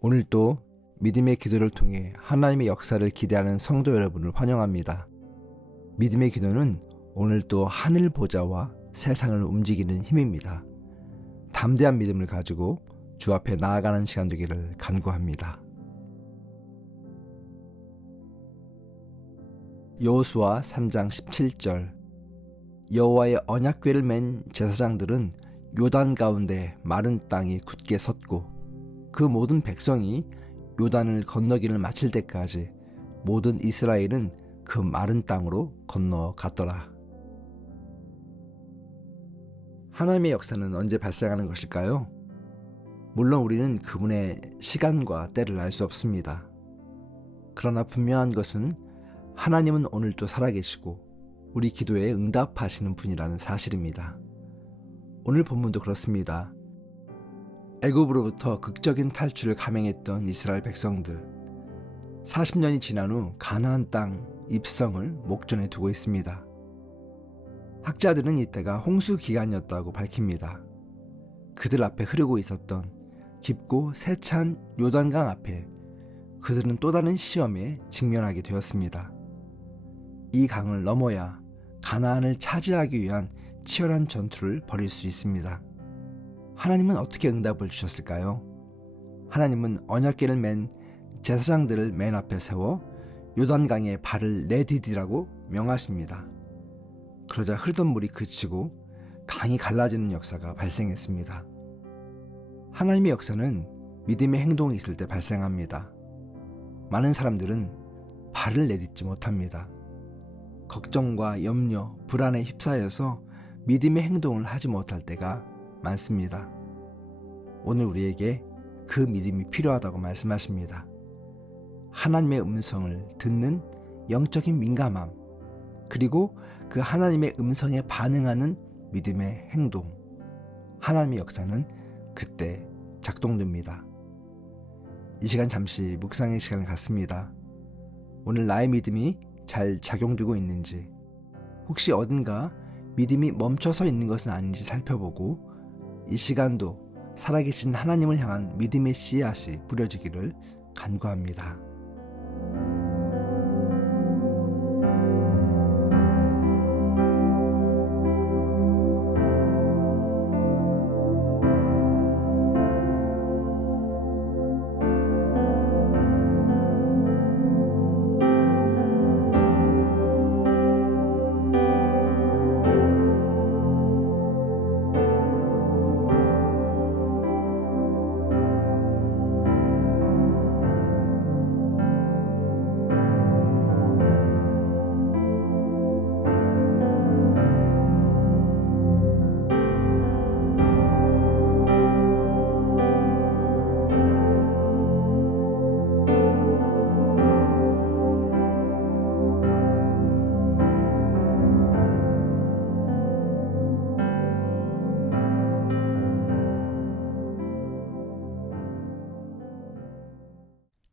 오늘 또 믿음의 기도를 통해 하나님의 역사를 기대하는 성도 여러분을 환영합니다. 믿음의 기도는 오늘 또 하늘 보좌와 세상을 움직이는 힘입니다. 담대한 믿음을 가지고 주 앞에 나아가는 시간 되기를 간구합니다. 여호수아 3장 17절 여호와의 언약궤를 맨 제사장들은 요단 가운데 마른 땅이 굳게 섰고 그 모든 백성이 요단을 건너기를 마칠 때까지 모든 이스라엘은 그 마른 땅으로 건너갔더라. 하나님의 역사는 언제 발생하는 것일까요? 물론 우리는 그분의 시간과 때를 알 수 없습니다. 그러나 분명한 것은 하나님은 오늘도 살아계시고 우리 기도에 응답하시는 분이라는 사실입니다. 오늘 본문도 그렇습니다. 애굽으로부터 극적인 탈출을 감행했던 이스라엘 백성들, 40년이 지난 후 가나안 땅 입성을 목전에 두고 있습니다. 학자들은 이때가 홍수 기간이었다고 밝힙니다. 그들 앞에 흐르고 있었던 깊고 세찬 요단강 앞에 그들은 또 다른 시험에 직면하게 되었습니다. 이 강을 넘어야 가나안을 차지하기 위한 치열한 전투를 벌일 수 있습니다. 하나님은 어떻게 응답을 주셨을까요? 하나님은 언약궤를 맨 제사장들을 맨 앞에 세워 요단강에 발을 내디디라고 명하십니다. 그러자 흐르던 물이 그치고 강이 갈라지는 역사가 발생했습니다. 하나님의 역사는 믿음의 행동이 있을 때 발생합니다. 많은 사람들은 발을 내딛지 못합니다. 걱정과 염려, 불안에 휩싸여서 믿음의 행동을 하지 못할 때가 많습니다. 오늘 우리에게 그 믿음이 필요하다고 말씀하십니다. 하나님의 음성을 듣는 영적인 민감함, 그리고 그 하나님의 음성에 반응하는 믿음의 행동, 하나님의 역사는 그때 작동됩니다. 이 시간 잠시 묵상의 시간을 갖습니다. 오늘 나의 믿음이 잘 작용되고 있는지, 혹시 어딘가 믿음이 멈춰서 있는 것은 아닌지 살펴보고 이 시간도 살아계신 하나님을 향한 믿음의 씨앗이 뿌려지기를 간구합니다.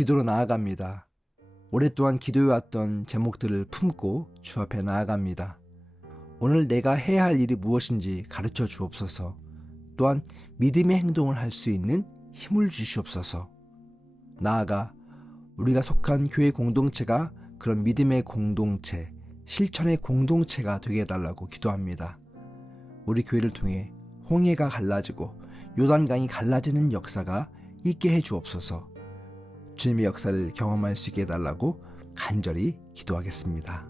기도로 나아갑니다. 오랫동안 기도해왔던 제목들을 품고 주 앞에 나아갑니다. 오늘 내가 해야 할 일이 무엇인지 가르쳐 주옵소서. 또한 믿음의 행동을 할 수 있는 힘을 주시옵소서. 나아가 우리가 속한 교회 공동체가 그런 믿음의 공동체, 실천의 공동체가 되게 해달라고 기도합니다. 우리 교회를 통해 홍해가 갈라지고 요단강이 갈라지는 역사가 있게 해 주옵소서. 주님의 역사를 경험할 수 있게 해달라고 간절히 기도하겠습니다.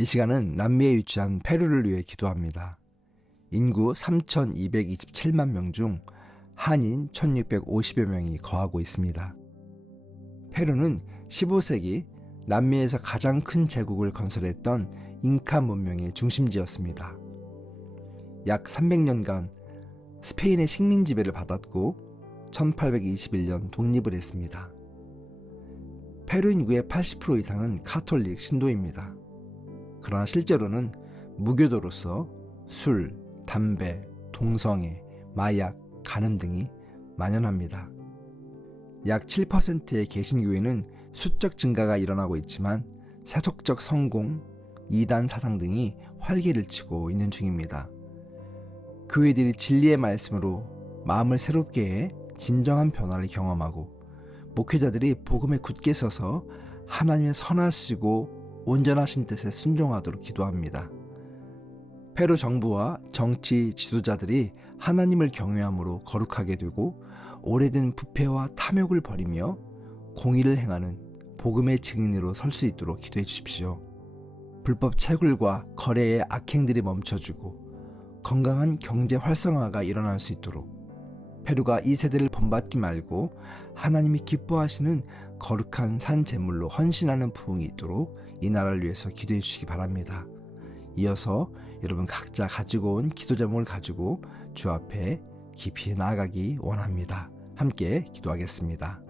이 시간은 남미에 위치한 페루를 위해 기도합니다. 인구 3,227만 명 중 한인 1,650여 명이 거하고 있습니다. 페루는 15세기 남미에서 가장 큰 제국을 건설했던 잉카 문명의 중심지였습니다. 약 300년간 스페인의 식민 지배를 받았고 1821년 독립을 했습니다. 페루 인구의 80% 이상은 카톨릭 신도입니다. 그러나 실제로는 무교도로서 술, 담배, 동성애, 마약, 간음 등이 만연합니다. 약 7%의 개신교회는 수적 증가가 일어나고 있지만 세속적 성공, 이단 사상 등이 활기를 치고 있는 중입니다. 교회들이 진리의 말씀으로 마음을 새롭게 해 진정한 변화를 경험하고 목회자들이 복음에 굳게 서서 하나님의 선하시고 온전하신 뜻에 순종하도록 기도합니다. 페루 정부와 정치 지도자들이 하나님을 경외함으로 거룩하게 되고 오래된 부패와 탐욕을 버리며 공의를 행하는 복음의 증인으로 설 수 있도록 기도해 주십시오. 불법 채굴과 거래의 악행들이 멈춰지고 건강한 경제 활성화가 일어날 수 있도록 페루가 이 세대를 본받지 말고 하나님이 기뻐하시는 거룩한 산 제물로 헌신하는 부흥이 있도록 이 나라를 위해서 기도해 주시기 바랍니다. 이어서 여러분 각자 가지고 온 기도 제목을 가지고 주 앞에 깊이 나아가기 원합니다. 함께 기도하겠습니다.